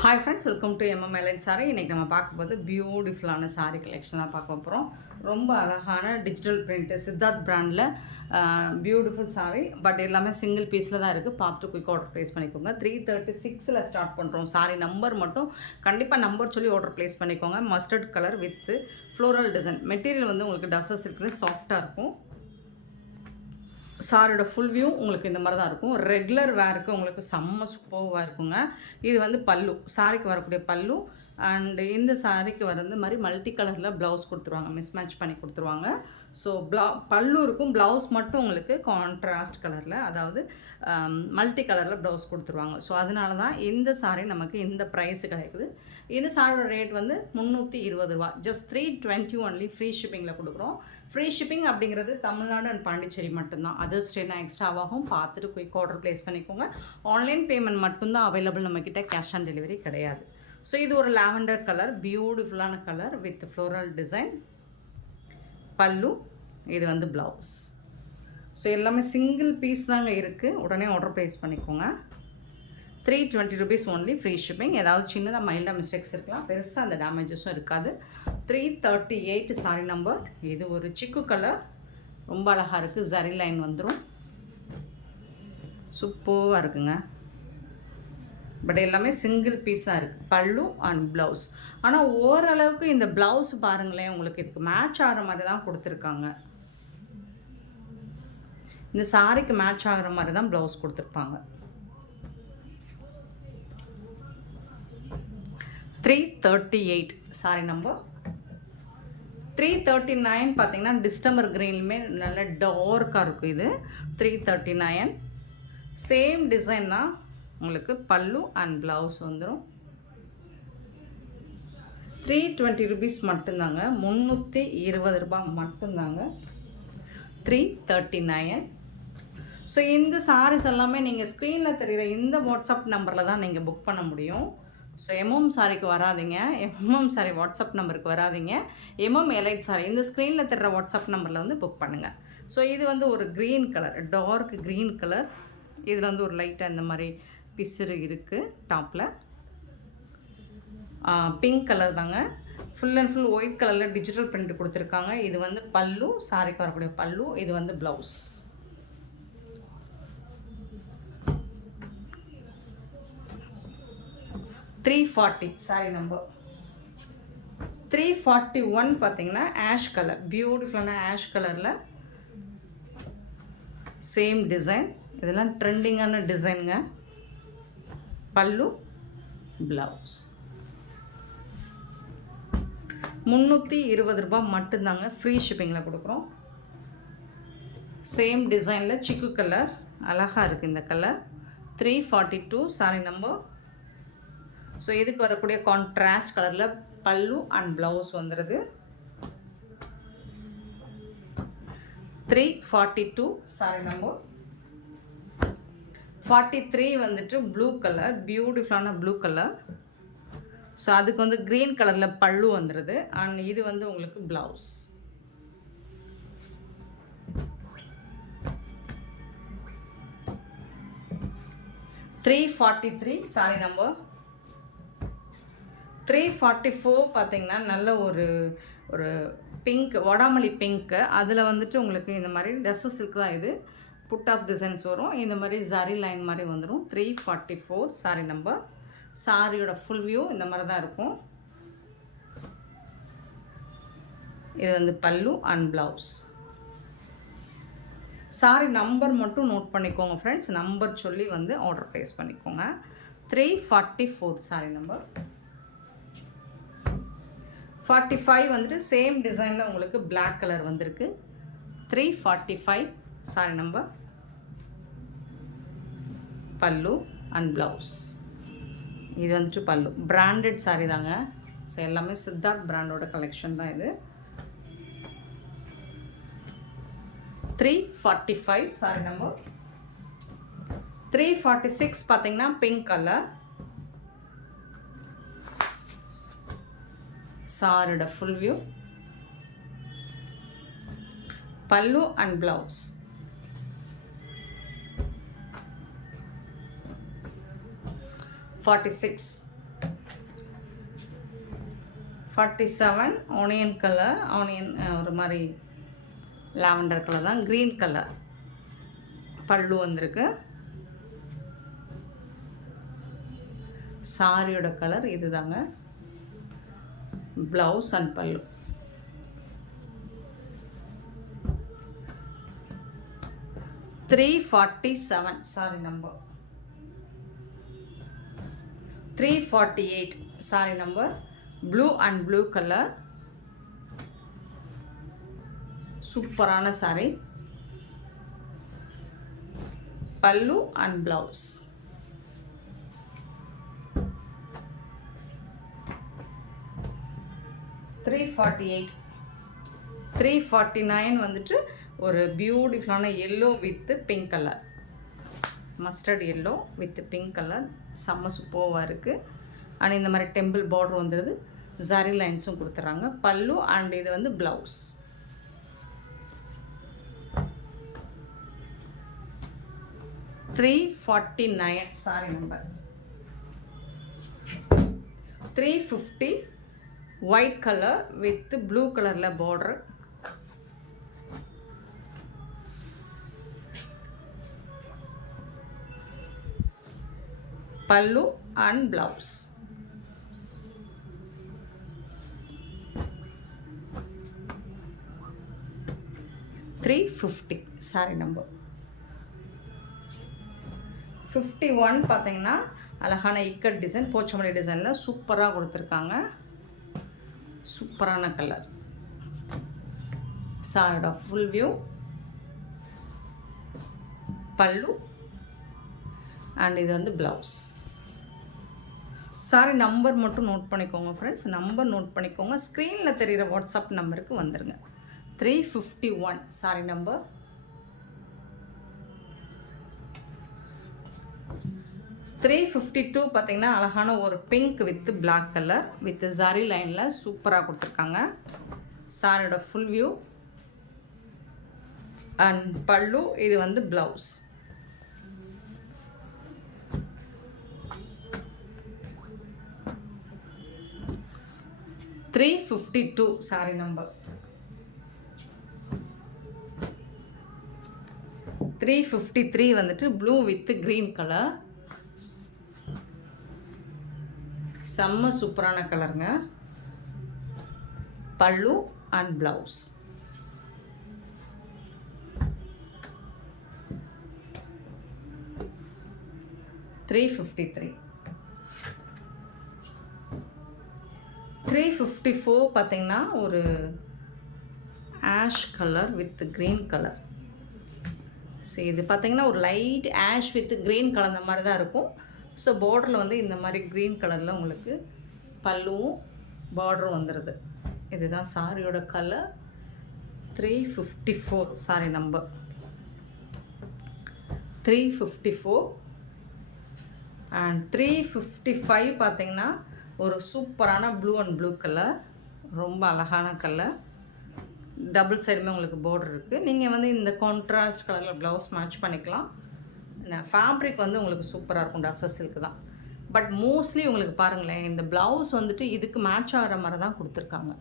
Hi friends, welcome to MMLN sari. இன்றைக்கி நம்ம பார்க்கும்போது பியூட்டிஃபுல்லான சாரீ கலெக்ஷனாக பார்க்க போகிறோம். ரொம்ப அழகான டிஜிட்டல் பிரிண்ட்டு சித்தார்த் பிராண்டில் பியூட்டிஃபுல் சாரீ. பட் எல்லாமே சிங்கிள் பீஸில் தான் இருக்குது. பார்த்துட்டு குயிக் ஆர்டர் ப்ளேஸ் பண்ணிக்கோங்க. 336 ஸ்டார்ட் பண்ணுறோம். சாரீ நம்பர் மட்டும் கண்டிப்பாக நம்பர் சொல்லி ஆர்டர் ப்ளேஸ் பண்ணிக்கோங்க. Mustard colour with floral design. Material வந்து உங்களுக்கு டஸ்ஸஸ் இருக்குது, சாஃப்டாக இருக்கும். சாரியோட ஃபுல் வியூ உங்களுக்கு இந்த மாதிரி தான் இருக்கும். ரெகுலர் வேருக்கு உங்களுக்கு செம்ம சூப்பராக இருக்குங்க. இது வந்து பல்லு, சாரிக்கு வரக்கூடிய பல்லு. அண்டு இந்த சாரிக்கு வந்து மாதிரி மல்டி கலரில் ப்ளவுஸ் கொடுத்துருவாங்க, மிஸ்மேட்ச் பண்ணி கொடுத்துருவாங்க. ஸோ பல்லு இருக்கும், ப்ளவுஸ் மட்டும் உங்களுக்கு கான்ட்ராஸ்ட் கலரில், அதாவது மல்டி கலரில் ப்ளவுஸ் கொடுத்துருவாங்க. ஸோ அதனால தான் இந்த சாரி நமக்கு இந்த ப்ரைஸு கிடைக்குது. இந்த சாரியோட ரேட் வந்து 320 ரூபா. Just 320 only. ஃப்ரீ ஷிப்பிங்கில் கொடுக்குறோம். ஃப்ரீ ஷிப்பிங் அப்படிங்கிறது தமிழ்நாடு அண்ட் பாண்டிச்சேரி மட்டும்தான். அதர் ஸ்டேட்னா எக்ஸ்ட்ராவாகும். பார்த்துட்டு குயிக் ஆர்டர் ப்ளேஸ் பண்ணிக்கோங்க. ஆன்லைன் பேமெண்ட் மட்டும்தான் அவைலபிள் நம்மக்கிட்ட, கேஷ் ஆன் டெலிவரி கிடையாது. ஸோ இது ஒரு லாவெண்டர் கலர், பியூட்டிஃபுல்லான கலர் வித் ஃப்ளோரல் டிசைன். பல்லு, இது வந்து ப்ளவுஸ். ஸோ எல்லாமே சிங்கிள் பீஸ் தாங்க இருக்குது. உடனே ஆர்டர் ப்ளேஸ் பண்ணிக்கோங்க. 320 ருபீஸ் ஒன்லி. Free shipping. ஏதாவது சின்னதாக மைல்டாக மிஸ்டேக்ஸ் இருக்கலாம், பெருசாக அந்த டேமேஜஸும் இருக்காது. 338 சாரி நம்பர். இது ஒரு சிக்கு கலர், ரொம்ப அழகாக இருக்குது. ஜரி லைன் வந்துடும், சூப்பராக இருக்குங்க. பட் எல்லாமே சிங்கிள் பீஸ் தான் இருக்குது. பல்லு அண்ட் ப்ளவுஸ். ஆனால் ஓரளவுக்கு இந்த ப்ளவுஸ் பாருங்களேன், உங்களுக்கு இதுக்கு மேட்ச் ஆகிற மாதிரி தான் கொடுத்துருக்காங்க. இந்த சாரிக்கு மேட்ச் ஆகிற மாதிரி தான் ப்ளவுஸ் கொடுத்துருப்பாங்க. 338 சாரி நம்பர். 339 பார்த்தீங்கன்னா டிஸ்டம்பர் க்ரீன்லுமே நல்ல டார்க்காக இருக்கும். இது 339 சேம் டிசைன் தான். உங்களுக்கு பல்லு அண்ட் ப்ளவுஸ் வந்துடும். 320 ருபீஸ் மட்டும்தாங்க. 320 ரூபாய் மட்டும்தாங்க. 339. ஸோ இந்த சாரீஸ் எல்லாமே நீங்கள் ஸ்க்ரீனில் தெரிகிற இந்த வாட்ஸ்அப் நம்பரில் தான் நீங்கள் புக் பண்ண முடியும். ஸோ எம்எம் சாரிக்கு வராதிங்க, எம்எம் சாரி வாட்ஸ்அப் நம்பருக்கு வராதிங்க. எம்எம் எலைட் சாரி இந்த ஸ்க்ரீனில் தெரிகிற வாட்ஸ்அப் நம்பரில் வந்து புக் பண்ணுங்கள். ஸோ இது வந்து ஒரு green colour, dark green colour. இதில் வந்து ஒரு லைட்டாக இந்த மாதிரி பிசுறு இருக்குது. டாப்பில் பிங்க் கலர் தாங்க. ஃபுல் அண்ட் ஃபுல் ஒயிட் கலரில் டிஜிட்டல் பிரிண்ட் கொடுத்துருக்காங்க. இது வந்து பல்லு, சாரிக்கு வரக்கூடிய பல்லு. இது வந்து ப்ளவுஸ். $340 sorry number. 341 பார்த்தீங்கன்னா ஆஷ் கலர், பியூட்டிஃபுல்லான ஆஷ் கலரில் சேம் டிசைன். இதெல்லாம் ட்ரெண்டிங்கான டிசைனுங்க. பல்லு, ப்ளவுஸ். 320 ரூபாய் மட்டும்தாங்க. ஃப்ரீ ஷிப்பிங்கில் கொடுக்குறோம். சேம் டிசைனில் சிக்கு கலர், அழகாக இருக்குது இந்த கலர். 342 sorry number. ஸோ இதுக்கு வரக்கூடிய கான்ட்ராஸ்ட் கலரில் பல்லு அண்ட் ப்ளவுஸ் வந்துடுது. 342 சாரி நம்பர். 43 வந்துட்டு ப்ளூ கலர், பியூட்டிஃபுல்லான ப்ளூ கலர். ஸோ அதுக்கு வந்து க்ரீன் கலரில் பல்லு வந்துடுது. அண்ட் இது வந்து உங்களுக்கு ப்ளவுஸ். 343 sorry number. 344 பார்த்தீங்கன்னா நல்ல ஒரு பிங்க், வடாமல்லி பிங்க்கு. அதில் வந்துட்டு உங்களுக்கு இந்த மாதிரி டஸ்ஸு சில்க் தான். இது புட்டாஸ் டிசைன்ஸ் வரும். இந்த மாதிரி ஜரி லைன் மாதிரி வந்துடும். 344 சாரி நம்பர். சாரியோட ஃபுல் வியூ இந்த மாதிரி தான் இருக்கும். இது வந்து பல்லு அண்ட் ப்ளவுஸ். சாரி நம்பர் மட்டும் நோட் பண்ணிக்கோங்க ஃப்ரெண்ட்ஸ். நம்பர் சொல்லி வந்து ஆர்டர் ப்ளேஸ் பண்ணிக்கோங்க. 344 சாரி நம்பர். 45 வந்துட்டு சேம் டிசைனில் உங்களுக்கு பிளாக் கலர் வந்திருக்கு. 345 சாரி நம்பர். பல்லு அண்ட் ப்ளவுஸ். இது வந்துட்டு பல்லு. பிராண்டட் சாரி தாங்க. ஸோ எல்லாமே சித்தார்த் பிராண்டோட கலெக்ஷன் தான் இது. 345 சாரி நம்பர். 346 பார்த்தீங்கன்னா பிங்க் கலர். சாரியோட ஃபுல் வியூ, பல்லு and blouse. 46 47 onion colour, onion ஒரு மாதிரி லாவெண்டர் கலர் தான், க்ரீன் கலர் பல்லு வந்திருக்கு. சாரியோட கலர் இது தாங்க. ப்ளவுஸ் அண்ட் பல்லு. $347 sorry number. 348 sorry number. Blue and blue colour, சூப்பரான சாரி. பல்லு அண்ட் ப்ளவுஸ். 348. 349 வந்துட்டு ஒரு பியூட்டிஃபுல்லான yellow with pink colour, mustard yellow with pink colour, செம்ம சூப்பராக இருக்குது. அண்ட் இந்த மாதிரி டெம்பிள் பார்டர் வந்துடுது, ஜரி லைன்ஸும் கொடுத்துட்றாங்க. பல்லு அண்ட் இது வந்து blouse. 349 sorry number. 350 white colour with blue கலரில் பார்டர். பல்லு அண்ட் ப்ளவுஸ். 350 sorry number. 51 பார்த்தீங்கன்னா அழகான இக்கட் டிசைன், போச்சமல்லி டிசைனில் சூப்பராக கொடுத்துருக்காங்க. சூப்பரான கலர். சாரியோட ஃபுல் வியூ, பல்லு அண்ட் இது வந்து ப்ளவுஸ். சாரி நம்பர் மட்டும் நோட் பண்ணிக்கோங்க ஃப்ரெண்ட்ஸ், நம்பர் நோட் பண்ணிக்கோங்க. ஸ்க்ரீனில் தெரிகிற வாட்ஸ்அப் நம்பருக்கு வந்துடுங்க. 351 சாரி நம்பர். 352 பார்த்தீங்கன்னா அழகான ஒரு pink with black colour with zari லைனில் சூப்பராக கொடுத்துருக்காங்க. சாரியோட ஃபுல் வியூ அண்ட் பல்லு, இது வந்து ப்ளவுஸ். 352 sorry number. 353 வந்துட்டு ப்ளூ வித் க்ரீன் கலர், செம்ம சூப்பரான கலருங்க. பல்லு அண்ட் ப்ளவுஸ். 353. 354 பார்த்தீங்கன்னா ஒரு ash colour with green colour. சரி, இது பார்த்தீங்கன்னா ஒரு லைட் ஆஷ் வித் க்ரீன் கலந்த மாதிரி தான் இருக்கும். ஸோ பார்டரில் வந்து இந்த மாதிரி க்ரீன் கலரில் உங்களுக்கு பல்லுவும் பார்டரும் வந்துடுது. இதுதான் சாரியோட கலர். 354 sorry number. 354 அண்ட் 355 பார்த்தீங்கன்னா ஒரு சூப்பரான ப்ளூ அண்ட் ப்ளூ கலர், ரொம்ப அழகான கலர். டபுள் சைடுமே உங்களுக்கு பார்டர் இருக்குது. நீங்கள் வந்து இந்த கான்ட்ராஸ்ட் கலரில் ப்ளவுஸ் மேட்ச் பண்ணிக்கலாம். ஃபேப்ரிக் வந்து உங்களுக்கு சூப்பராக இருக்கும், டஸ்ஸர் சில்க் தான். பட் மோஸ்ட்லி உங்களுக்கு பாருங்களேன், இந்த ப்ளவுஸ் வந்துட்டு இதுக்கு மேட்ச் ஆகிற மாதிரி தான் கொடுத்துருக்காங்க.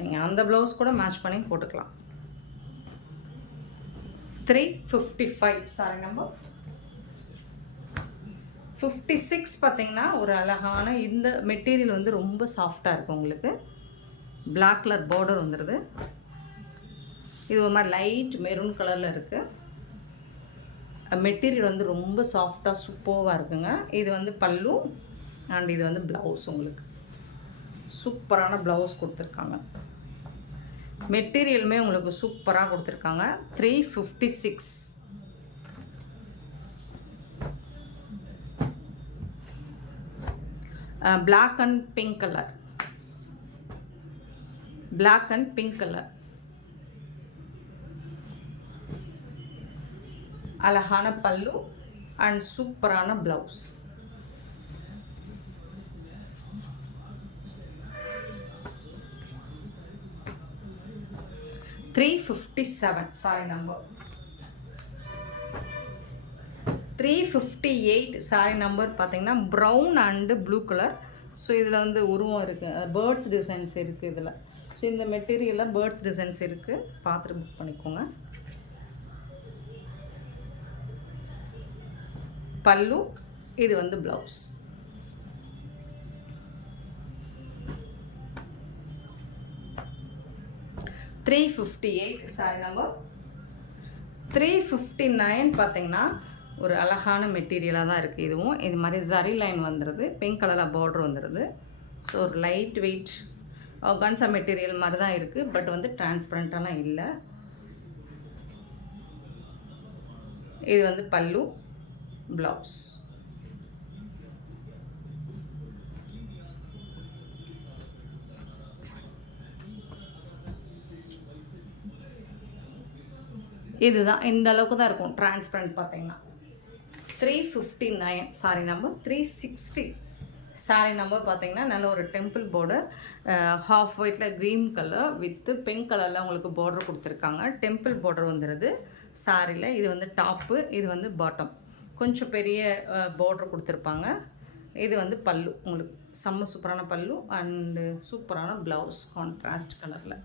நீங்கள் அந்த ப்ளவுஸ் கூட மேட்ச் பண்ணி போட்டுக்கலாம். 355 சாரி நம்பர். 56 பார்த்தீங்கன்னா ஒரு அழகான இந்த மெட்டீரியல் வந்து ரொம்ப சாஃப்டாக இருக்கும் உங்களுக்கு. பிளாக் கலர் பார்டர் வந்துடுது. இது ஒரு மாதிரி லைட் மெரூன் கலரில் இருக்குது. மெட்டீரியல் வந்து ரொம்ப சாஃப்டாக சூப்பராக இருக்குங்க. இது வந்து பல்லு அண்ட் இது வந்து ப்ளவுஸ். உங்களுக்கு சூப்பரான ப்ளவுஸ் கொடுத்துருக்காங்க. மெட்டீரியலுமே உங்களுக்கு சூப்பராக கொடுத்துருக்காங்க. 356. Black and pink colour. Black and pink colour. அழகான பல்லு அண்ட் சூப்பரான blouse. 357 sari number. 358 sari number பார்த்தீங்கன்னா brown and blue colour so இதில் வந்து உருவம் இருக்குது, பேர்ட்ஸ் டிசைன்ஸ் இருக்குது இதில். ஸோ இந்த மெட்டீரியலில் பேர்ட்ஸ் டிசைன்ஸ் இருக்குது, பார்த்துட்டு புக் பண்ணிக்கோங்க. பல்லு, இது வந்து ப்ளவுஸ். $358 சாரி நம்பர் 359 பார்த்தீங்கன்னா ஒரு அழகான மெட்டீரியலாக தான் இருக்குது. இதுவும் இது மாதிரி ஜரி லைன் வந்துடுது, பிங்க் கலரில் பார்டர் வந்துடுது. ஸோ ஒரு லைட் வெயிட் ஆர்கான்சா மெட்டீரியல் மாதிரி தான் இருக்குது, பட் வந்து டிரான்ஸ்பரண்ட்டாலாம் இல்லை. இது வந்து பல்லு, ப்ளவுஸ். இதுதான் இந்த அளவுக்கு தான் இருக்கும் டிரான்ஸ்பரண்ட் பார்த்தீங்கன்னா. 359 சாரி நம்பர் 360 சாரி நம்பர் பார்த்தீங்கன்னா நல்ல ஒரு டெம்பிள் பார்டர், ஹாஃப் ஒயிட்டில் க்ரீன் கலர் வித்து பிங்க் கலரில் உங்களுக்கு பார்டர் கொடுத்துருக்காங்க. டெம்பிள் பார்டர் வந்துடுது சாரியில். இது வந்து டாப்பு, இது வந்து பாட்டம், கொஞ்சம் பெரிய பார்டர் கொடுத்துருப்பாங்க. இது வந்து பல்லு, உங்களுக்கு செம்ம சூப்பரான பல்லு அண்டு சூப்பரான ப்ளவுஸ் கான்ட்ராஸ்ட் கலரில்.